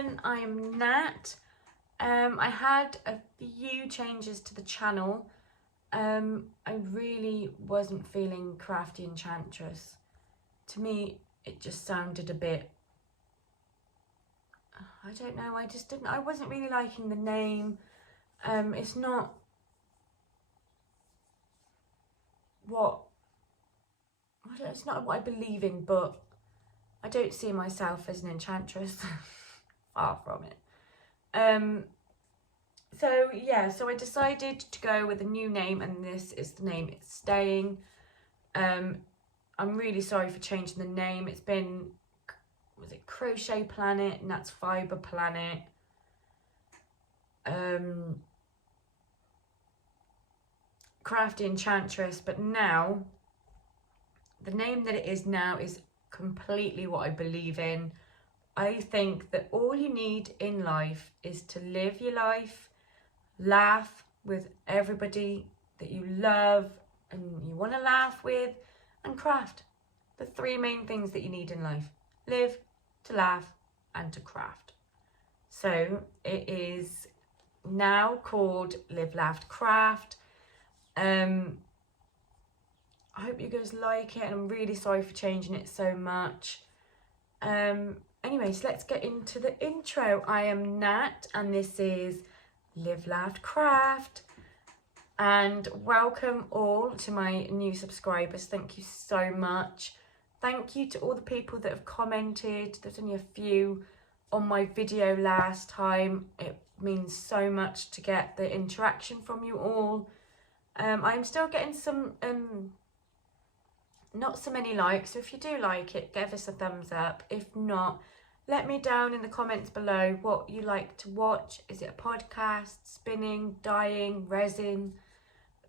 everyone, I am Nat. I had a few changes to the channel. I really wasn't feeling Crafty Enchantress. To me, it just sounded a bit, I don't know, I wasn't really liking the name. It's not what I believe in, but I don't see myself as an enchantress. Far from it. So I decided to go with a new name, and this is the name it's staying. I'm really sorry for changing the name. It's been, was it Crochet Planet, and that's Fibre Planet. Crafty Enchantress, but now the name that it is now is completely what I believe in. I think that all you need in life is to live your life, laugh with everybody that you love and you want to laugh with, and craft. The three main things that you need in life: live, to laugh, and to craft. So it is now called Live, Laugh, Craft. I hope you guys like it, and I'm really sorry for changing it so much. Anyways, let's get into the intro. I am Nat, and this is Live, Laugh, Craft. And welcome all to my new subscribers. Thank you so much. Thank you to all the people that have commented. There's only a few on my video last time. It means so much to get the interaction from you all. I'm still getting some not so many likes, so if you do like it, give us a thumbs up. If not, let me down in the comments below what you like to watch. Is it a podcast, spinning, dyeing, resin,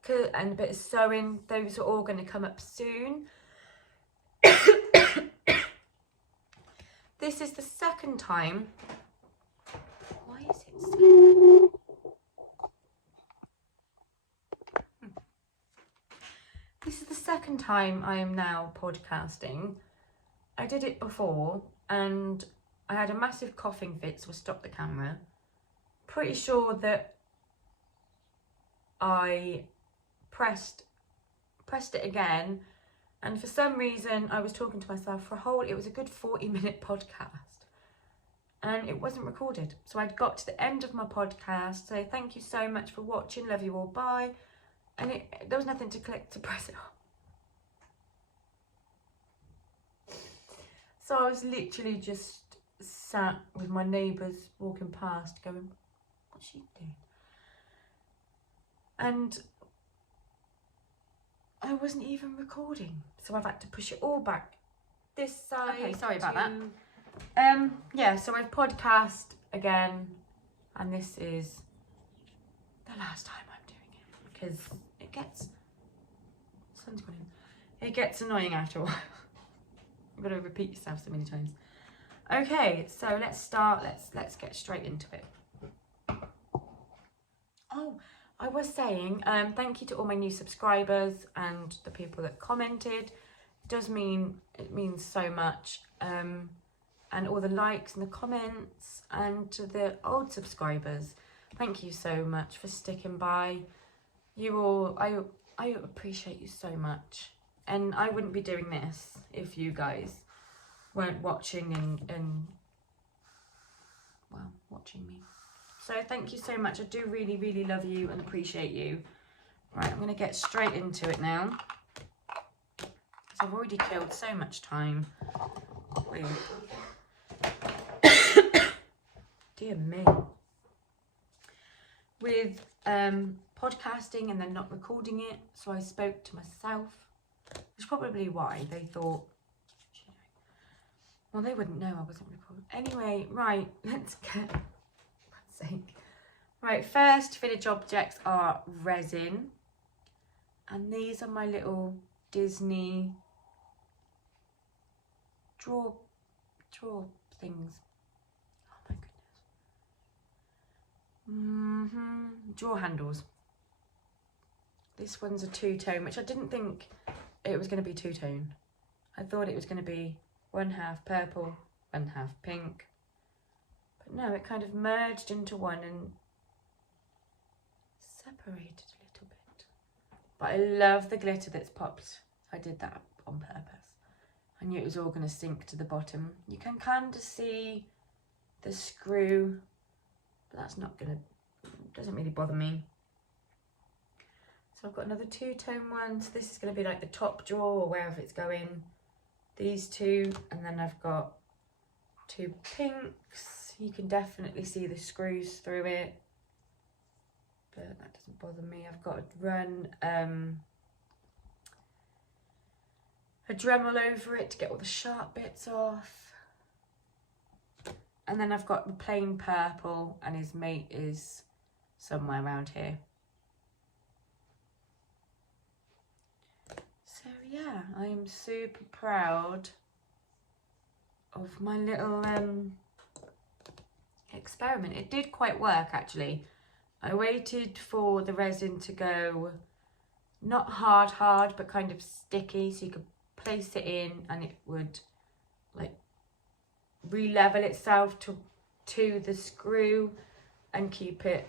and a bit of sewing? Those are all going to come up soon. This is the second time. Why is it so... This is the second time I am now podcasting. I did it before and I had a massive coughing fit, so I stopped the camera. Pretty sure that I pressed it again, and for some reason I was talking to myself for it was a good 40-minute podcast and it wasn't recorded. So I'd got to the end of my podcast, so thank you so much for watching, love you all, bye. And there was nothing to click to press it on. So I was literally just sat with my neighbours walking past going, what's she doing? And I wasn't even recording. So I've had to push it all back this side. Okay, sorry about that. Yeah, so I've podcast again, and this is the last time I'm doing it, because it gets, sun's gone in, it gets annoying after a while. You've got to repeat yourself so many times. Okay, so let's start, let's get straight into it. Oh, I was saying, thank you to all my new subscribers and the people that commented. It means so much. And all the likes and the comments, and to the old subscribers, thank you so much for sticking by. You all, I appreciate you so much, and I wouldn't be doing this if you guys weren't watching and well, watching me. So thank you so much. I do really, really love you and appreciate you. Right, I'm going to get straight into it now, because I've already killed so much time with dear me, with podcasting and then not recording it. So I spoke to myself, which is probably why they thought, well, they wouldn't know I wasn't recording. Anyway, right, let's get, for God's sake. Right, first village objects are resin, and these are my little Disney draw things. Oh my goodness. Drawer handles. This one's a two-tone, which I didn't think it was going to be two-tone. I thought it was going to be one half purple, one half pink. But no, it kind of merged into one and separated a little bit. But I love the glitter that's popped. I did that on purpose. I knew it was all going to sink to the bottom. You can kind of see the screw, but that's not going to, doesn't really bother me. So I've got another two-tone one. So this is going to be like the top drawer or wherever it's going. These two, and then I've got two pinks. You can definitely see the screws through it, but that doesn't bother me. I've got to run a Dremel over it to get all the sharp bits off. And then I've got the plain purple, and his mate is somewhere around here. So yeah, I am super proud of my little experiment. It did quite work actually. I waited for the resin to go not hard, but kind of sticky, so you could place it in and it would like re-level itself to the screw and keep it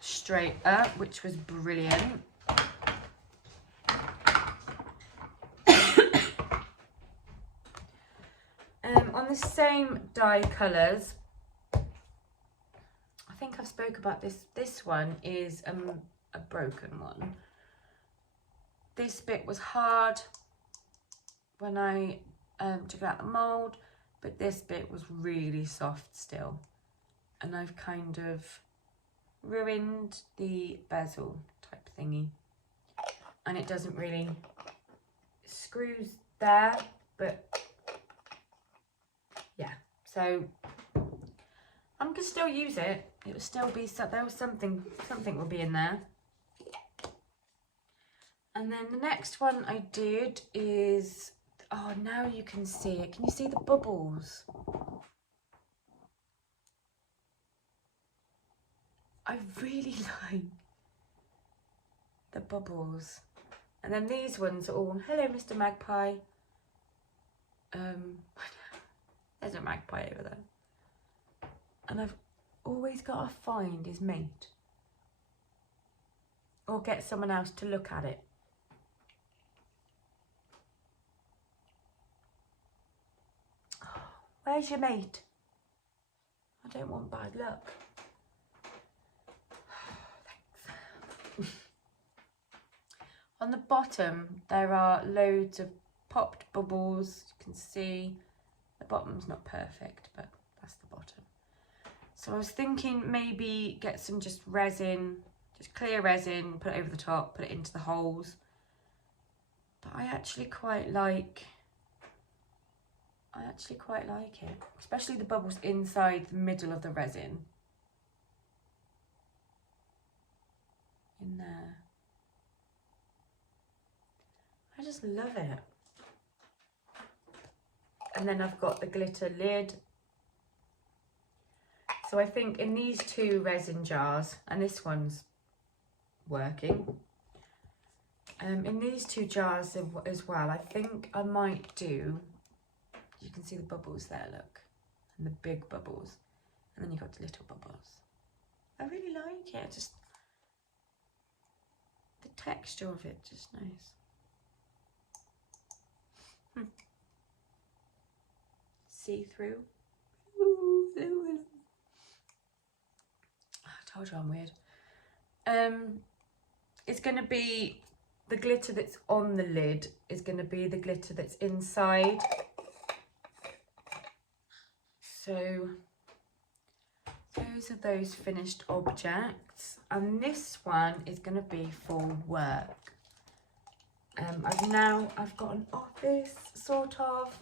straight up, which was brilliant. On the same dye colours, I think I've spoke about this. This one is a broken one. This bit was hard when I took it out the mould, but this bit was really soft still. And I've kind of ruined the bezel type thingy. And it doesn't really, screws there, but yeah, so I'm gonna still use it. It will still be, there was something will be in there. And then the next one I did is, oh, now you can see it. Can you see the bubbles? I really like the bubbles. And then these ones are all, hello Mr. Magpie. There's a magpie over there. And I've always got to find his mate. Or get someone else to look at it. Oh, where's your mate? I don't want bad luck. Thanks. On the bottom, there are loads of popped bubbles. You can see the bottom's not perfect, but that's the bottom. So I was thinking maybe get some just resin, just clear resin, put it over the top, put it into the holes. But I actually quite like it, especially the bubbles inside the middle of the resin. In there. I just love it. And then I've got the glitter lid. So I think in these two resin jars, and this one's working, in these two jars as well, I think I might do, you can see the bubbles there, look, and the big bubbles, and then you've got the little bubbles. I really like it, just the texture of it, just nice. See through. I told you I'm weird. It's going to be the glitter that's on the lid is going to be the glitter that's inside. So those are those finished objects, and this one is going to be for work. I've got an office, sort of.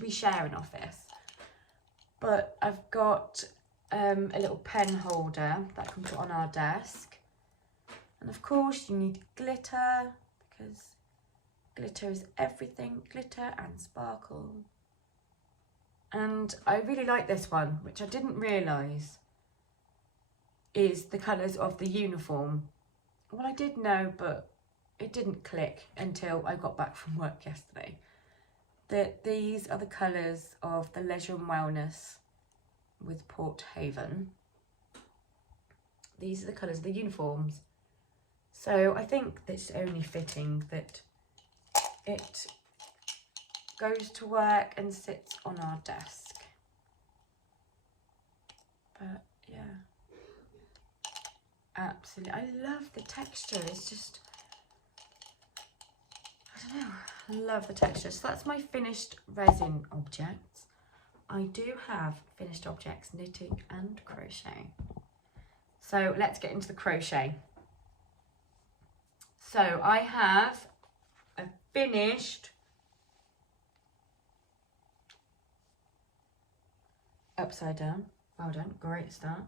We share an office, but I've got a little pen holder that I can put on our desk, and of course you need glitter because glitter is everything, glitter and sparkle. And I really like this one, which I didn't realise is the colours of the uniform. Well, I did know, but it didn't click until I got back from work yesterday. That these are the colours of the leisure and wellness with Port Haven. These are the colours of the uniforms. So I think it's only fitting that it goes to work and sits on our desk. But yeah, absolutely. I love the texture. It's just, I don't know, I love the texture. So that's my finished resin objects. I do have finished objects, knitting and crochet. So let's get into the crochet. So I have a finished upside down. Well done, great start.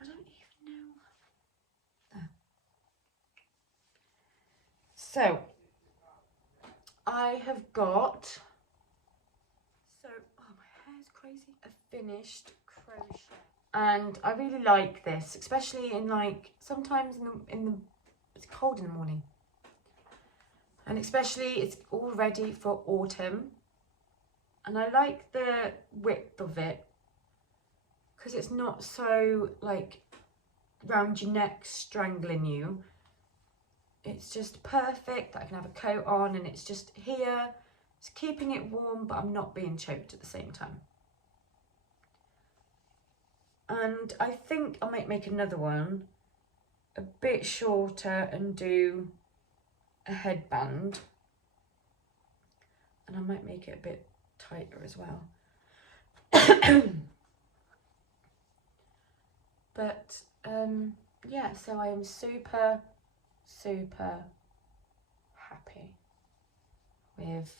I don't even know. There. So I have got, oh my hair's crazy, a finished crochet. And I really like this, especially in like, sometimes it's cold in the morning. And especially it's all ready for autumn. And I like the width of it because it's not so like round your neck strangling you. It's just perfect that I can have a coat on and it's just here. It's keeping it warm, but I'm not being choked at the same time. And I think I might make another one a bit shorter and do a headband. And I might make it a bit tighter as well. But yeah, so I am super happy with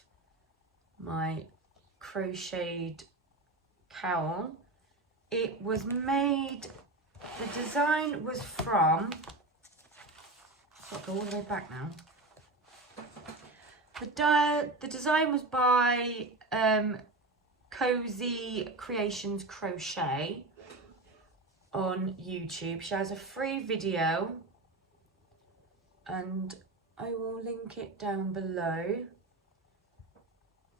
my crocheted cowl. It was made, the design was from, I've got to go all the way back now. The design was by coz-e Creations Crochet on YouTube. She has a free video and I will link it down below.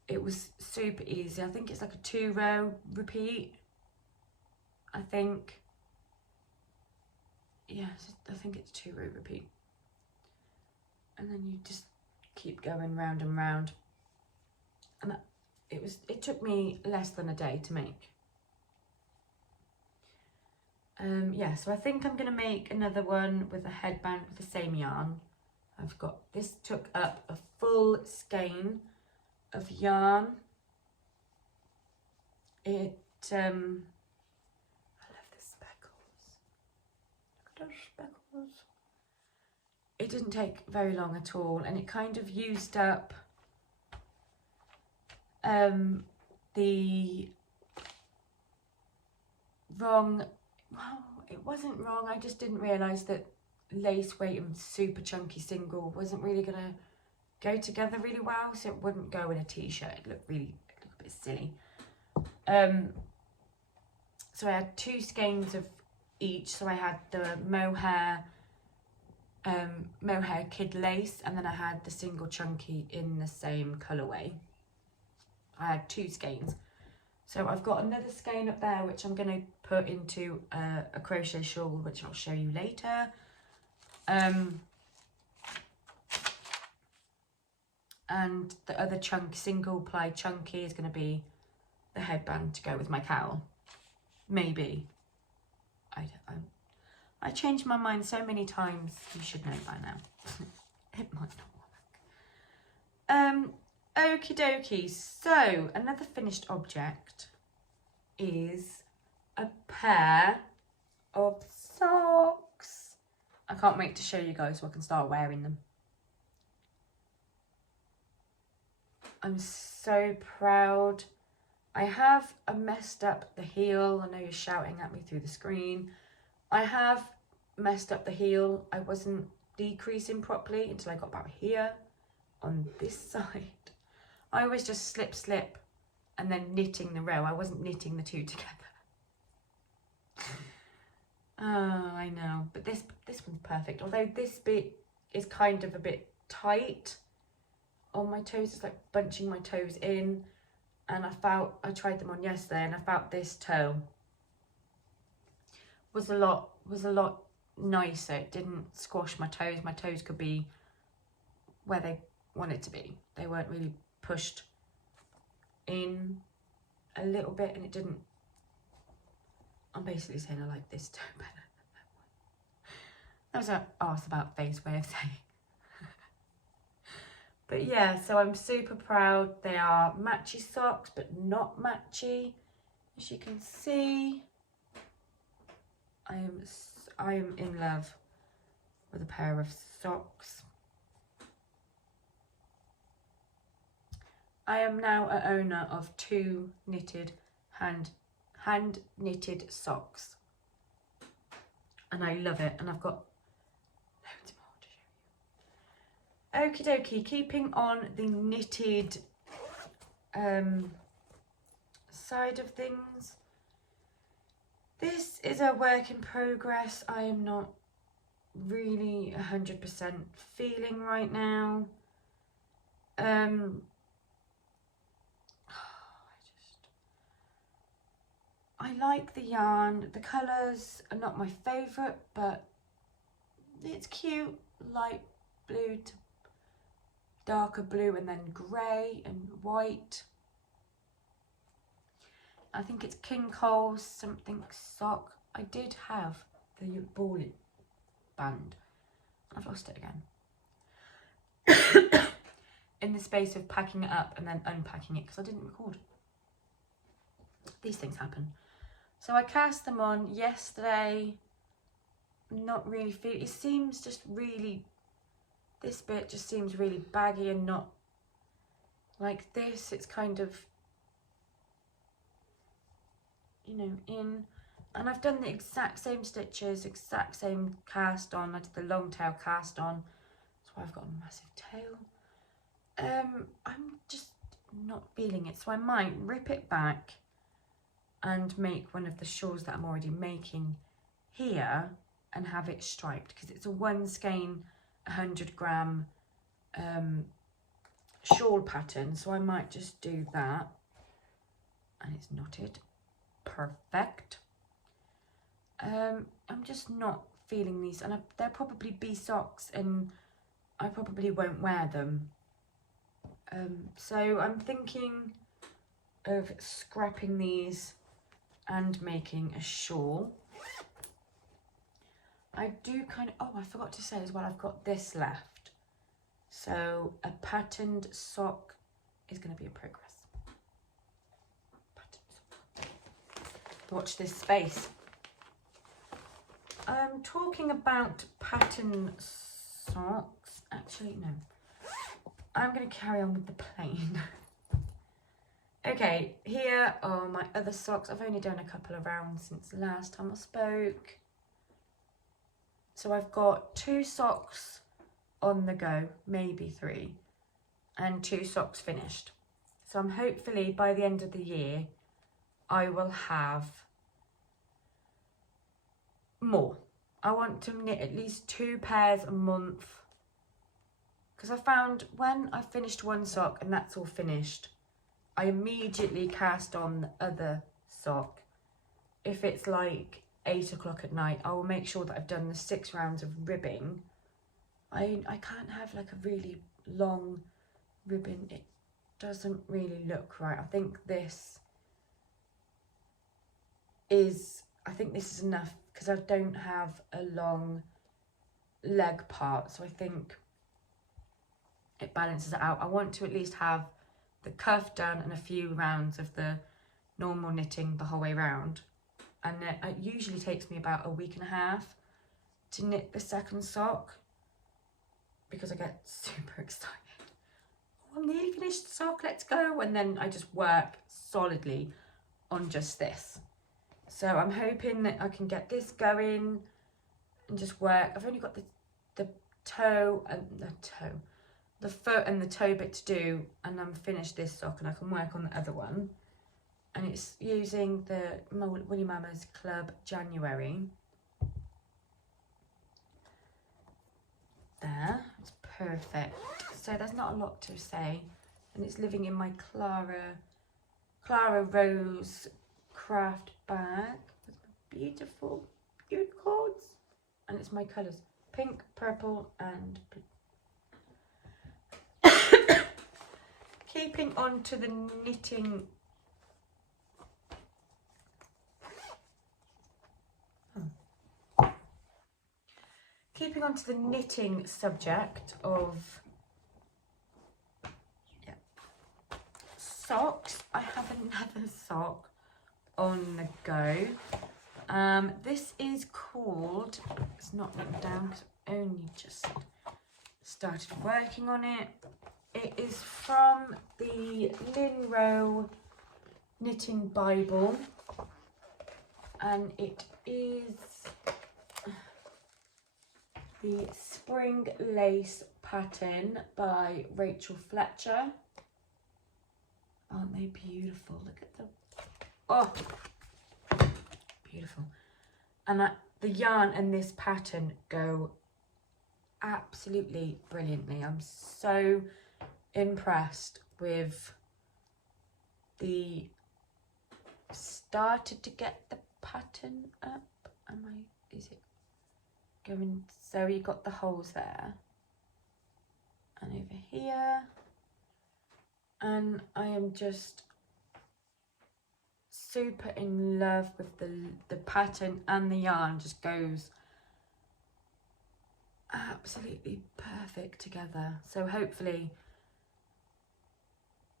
It was super easy. I think it's like a 2-row repeat. I think, yeah, I think it's 2-row repeat. And then you just keep going round and round. And it took me less than a day to make. Yeah, so I think I'm gonna make another one with a headband with the same yarn. I've got, this took up a full skein of yarn. I love the speckles. Look at those speckles. It didn't take very long at all, and it kind of used up the wrong, well, it wasn't wrong, I just didn't realise that lace weight and super chunky single wasn't really gonna go together really well, so it wouldn't go in a t-shirt. It looked a bit silly. So I had 2 skeins of each. So I had the mohair kid lace, and then I had the single chunky in the same colourway. I had 2 skeins. So I've got another skein up there which I'm going to put into a crochet shawl, which I'll show you later. And the other single ply chunky is going to be the headband to go with my cowl. Maybe. I changed my mind so many times, you should know by now. It might not work. Okie dokie, so another finished object is a pair of socks. I can't wait to show you guys so I can start wearing them. I'm so proud. I have messed up the heel. I know you're shouting at me through the screen. I have messed up the heel. I wasn't decreasing properly until I got about here on this side. I always just slip and then knitting the row. I wasn't knitting the two together. Oh, I know, but this one's perfect. Although this bit is kind of a bit tight on my toes. It's like bunching my toes in. and I tried them on yesterday, and I felt this toe was a lot nicer. It didn't squash my toes. My toes could be where they wanted to be. They weren't really pushed in a little bit, and it didn't. I'm basically saying I like this toe better than that one. That was an arse about face way of saying. But yeah, so I'm super proud. They are matchy socks, but not matchy. As you can see, I am in love with a pair of socks. I am now an owner of 2 knitted hand knitted socks, and I love it, and I've got loads more to show you. Okie dokie, keeping on the knitted side of things, this is a work in progress. I am not really 100% feeling right now. I like the yarn. The colours are not my favourite, but it's cute. Light blue to darker blue, and then grey and white. I think it's King Cole's something sock. I did have the ball band. I've lost it again. In the space of packing it up and then unpacking it, because I didn't record. These things happen. So I cast them on yesterday. Not really feeling, it seems just really, this bit just seems really baggy and not like this. It's kind of, you know, in, and I've done the exact same stitches, exact same cast on. I did the long tail cast on. That's why I've got a massive tail. I'm just not feeling it. So I might rip it back and make one of the shawls that I'm already making here and have it striped, because it's a 1 skein 100 gram shawl pattern. So I might just do that, and it's knotted. Perfect. I'm just not feeling these, and they'll probably be socks and I probably won't wear them. So I'm thinking of scrapping these and making a shawl. I do kind of, oh, I forgot to say as well, I've got this left. So a patterned sock is going to be in progress. Watch this space. Talking about pattern socks, actually no, I'm going to carry on with the plain. Okay, here are my other socks. I've only done a couple of rounds since the last time I spoke. So I've got 2 socks on the go, maybe 3, and 2 socks finished. So I'm hopefully by the end of the year, I will have more. I want to knit at least 2 pairs a month, because I found when I finished one sock and that's all finished, I immediately cast on the other sock. If it's like 8 o'clock at night, I will make sure that I've done the 6 rounds of ribbing. I can't have like a really long ribbon. It doesn't really look right. I think this is enough, because I don't have a long leg part, so I think it balances it out. I want to at least have the cuff done and a few rounds of the normal knitting the whole way round, and it usually takes me about a week and a half to knit the second sock, because I get super excited. Oh, I'm nearly finished the sock, let's go, and then I just work solidly on just this. So I'm hoping that I can get this going and just work. I've only got the toe and the foot and the toe bit to do, and I'm finished this sock and I can work on the other one. And it's using the Woolly Mama's Club January. There, it's perfect. So there's not a lot to say, and it's living in my Clara Clara Rose craft bag with beautiful unicorns, and it's my colours, pink, purple and blue. Keeping on to the knitting. Keeping on to the knitting subject of socks, I have another sock on the go. This is called, it's not written down because I've only just started working on it. It is from the Linrow Knitting Bible, and it is the Spring Lace pattern by Rachel Fletcher. Aren't they beautiful? Look at them. Oh, beautiful. And the yarn and this pattern go absolutely brilliantly. I'm so impressed with started to get the pattern up. Is it going? So you got the holes there and over here, and I am just super in love with the pattern, and the yarn just goes absolutely perfect together. So hopefully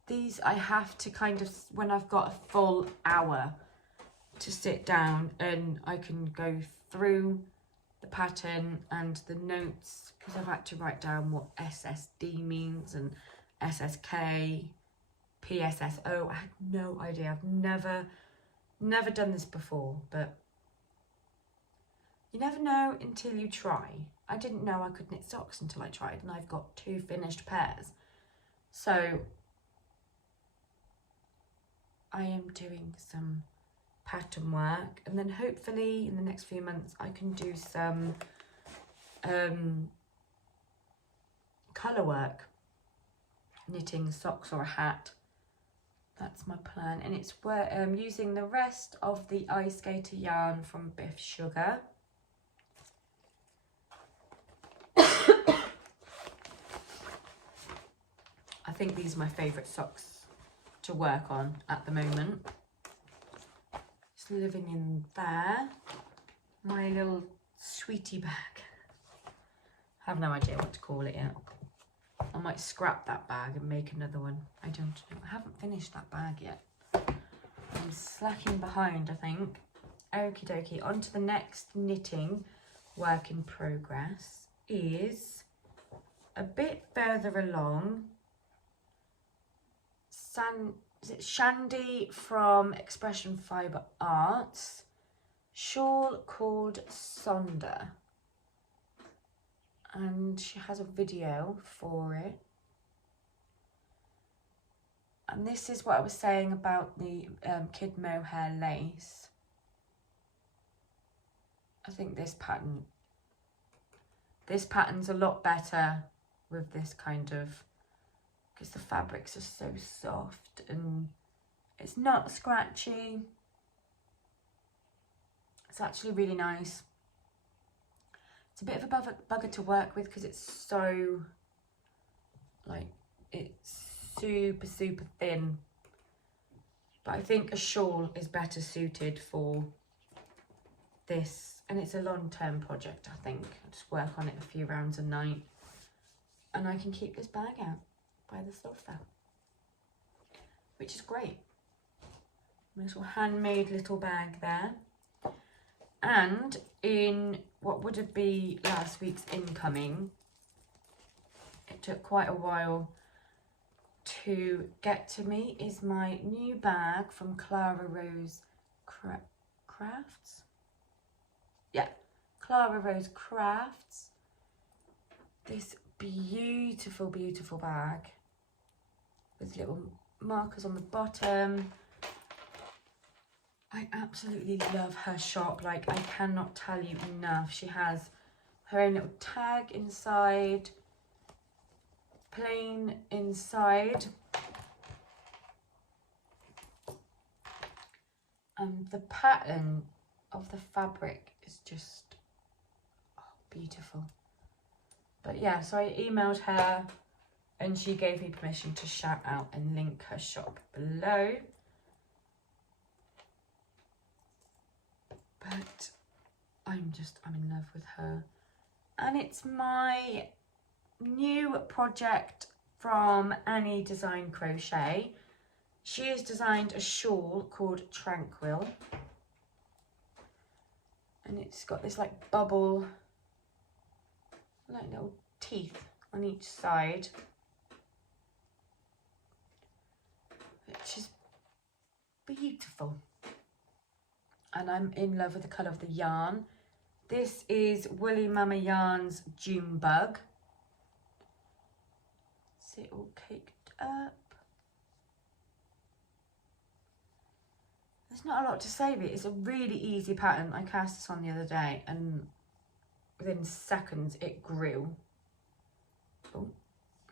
these I have to kind of, when I've got a full hour to sit down and I can go through the pattern and the notes, because I've had to write down what SSD means and SSK, PSSO. I had no idea. I've never done this before, but you never know until you try. I didn't know I could knit socks until I tried, and I've got 2 finished pairs. So I am doing some pattern work, and then hopefully in the next few months I can do some colour work, knitting socks or a hat. That's my plan, and it's using the rest of the Ice Skater yarn from Biff Sugar. I think these are my favourite socks to work on at the moment. Just living in there. My little sweetie bag. I have no idea what to call it yet. I might scrap that bag and make another one. I don't know. I haven't finished that bag yet. I'm slacking behind, I think. Okie dokie. On to the next knitting work in progress is a bit further along. Is it Shandy from Expression Fibre Arts? Shawl called Sonder. And she has a video for it. And this is what I was saying about the kid mohair lace. I think this pattern's a lot better with this kind of, because the fabrics are so soft and it's not scratchy. It's actually really nice. It's a bit of a bugger to work with because it's so, like, it's super thin. But I think a shawl is better suited for this, and it's a long-term project. I think I'll just work on it a few rounds a night, and I can keep this bag out by the sofa, which is great. Little handmade little bag there. And in what would have been last week's incoming, it took quite a while to get to me, is my new bag from Clara Rose Crafts. Yeah, Clara Rose Crafts. This beautiful bag with little markers on the bottom. I absolutely love her shop. Like, I cannot tell you enough. She has her own little tag inside, plain inside, And the pattern of the fabric is just beautiful. But yeah, so I emailed her and she gave me permission to shout out and link her shop below. But I'm in love with her. And it's my new project from Annie Design Crochet. She has designed a shawl called Tranquil. And it's got this like bubble, like little teeth on each side, which is beautiful. And I'm in love with the colour of the yarn. This is Woolly Mama Yarn's June Bug. See it all caked up. There's not a lot to say, but it's a really easy pattern. I cast this on the other day and within seconds it grew. Oh,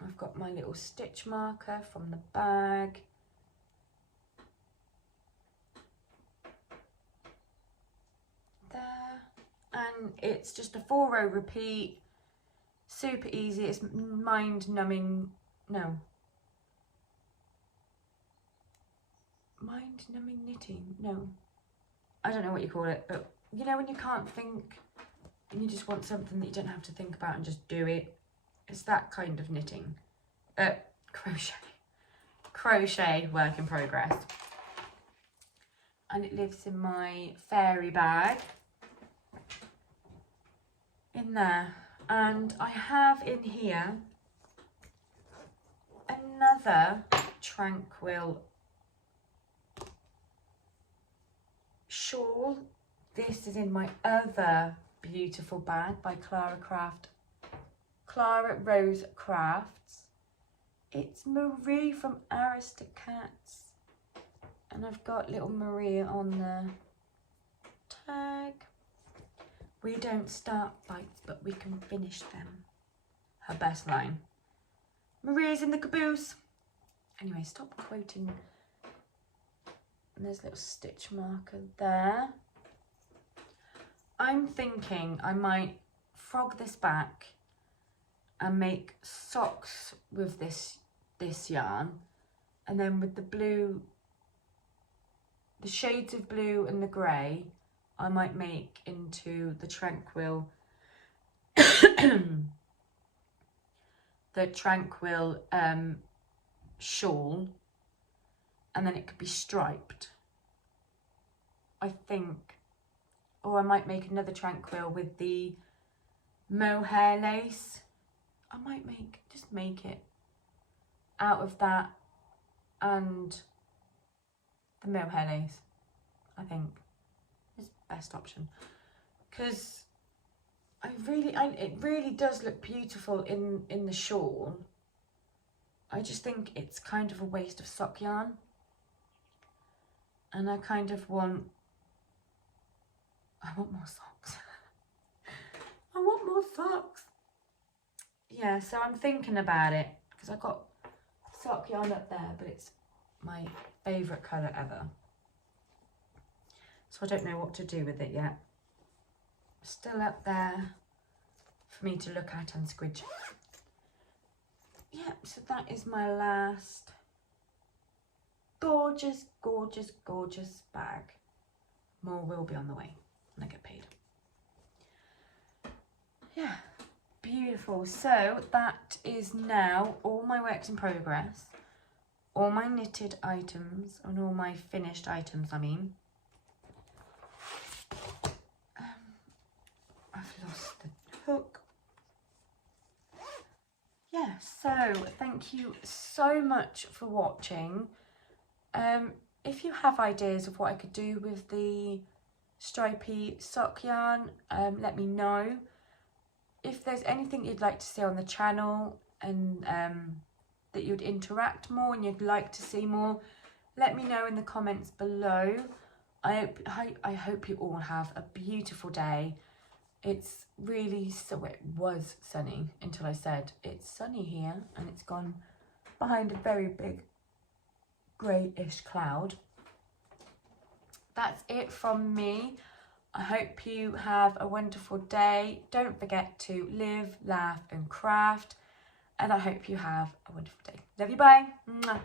I've got my little stitch marker from the bag. There. And it's just a 4-row repeat. Super easy. It's mind-numbing. No. Mind-numbing knitting. No. I don't know what you call it, but you know when you can't think and you just want something that you don't have to think about and just do it. It's that kind of knitting. Crochet. Crochet, work in progress. And it lives in my fairy bag. In there. And I have in here another Tranquil shawl. This is in my other beautiful bag by Clara Rose Crafts. It's Marie from Aristocats, and I've got little Maria on the tag. We don't start fights, but we can finish them. Her best line. Maria's in the caboose. Anyway, stop quoting. And there's a little stitch marker there. I'm thinking I might frog this back and make socks with this yarn, and then with the blue, the shades of blue and the grey, I might make into the Tranquil shawl, and then it could be striped, I think. Or I might make another Tranquil with the mohair lace. I might just make it out of that and the mohair lace, I think is the best option, because it really does look beautiful in the shawl. I just think it's kind of a waste of sock yarn, and I kind of want more socks. I want more socks. Yeah, so I'm thinking about it, because I've got sock yarn up there, but it's my favourite colour ever. So I don't know what to do with it yet. Still up there for me to look at and squidge. Yeah, so that is my last gorgeous, gorgeous, gorgeous bag. More will be on the way when I get paid. Yeah, beautiful. So that is now all my works in progress, all my knitted items and all my finished items, I mean. I've lost the hook. Yeah, so thank you so much for watching. If you have ideas of what I could do with the stripy sock yarn, let me know. If there's anything you'd like to see on the channel and that you'd interact more and you'd like to see more, let me know in the comments below. I hope you all have a beautiful day. It's really, so it was sunny until I said it's sunny here, and it's gone behind a very big greyish cloud. that's it from me. I hope you have a wonderful day. Don't forget to live, laugh and craft. And I hope you have a wonderful day. Love you, bye. Mwah.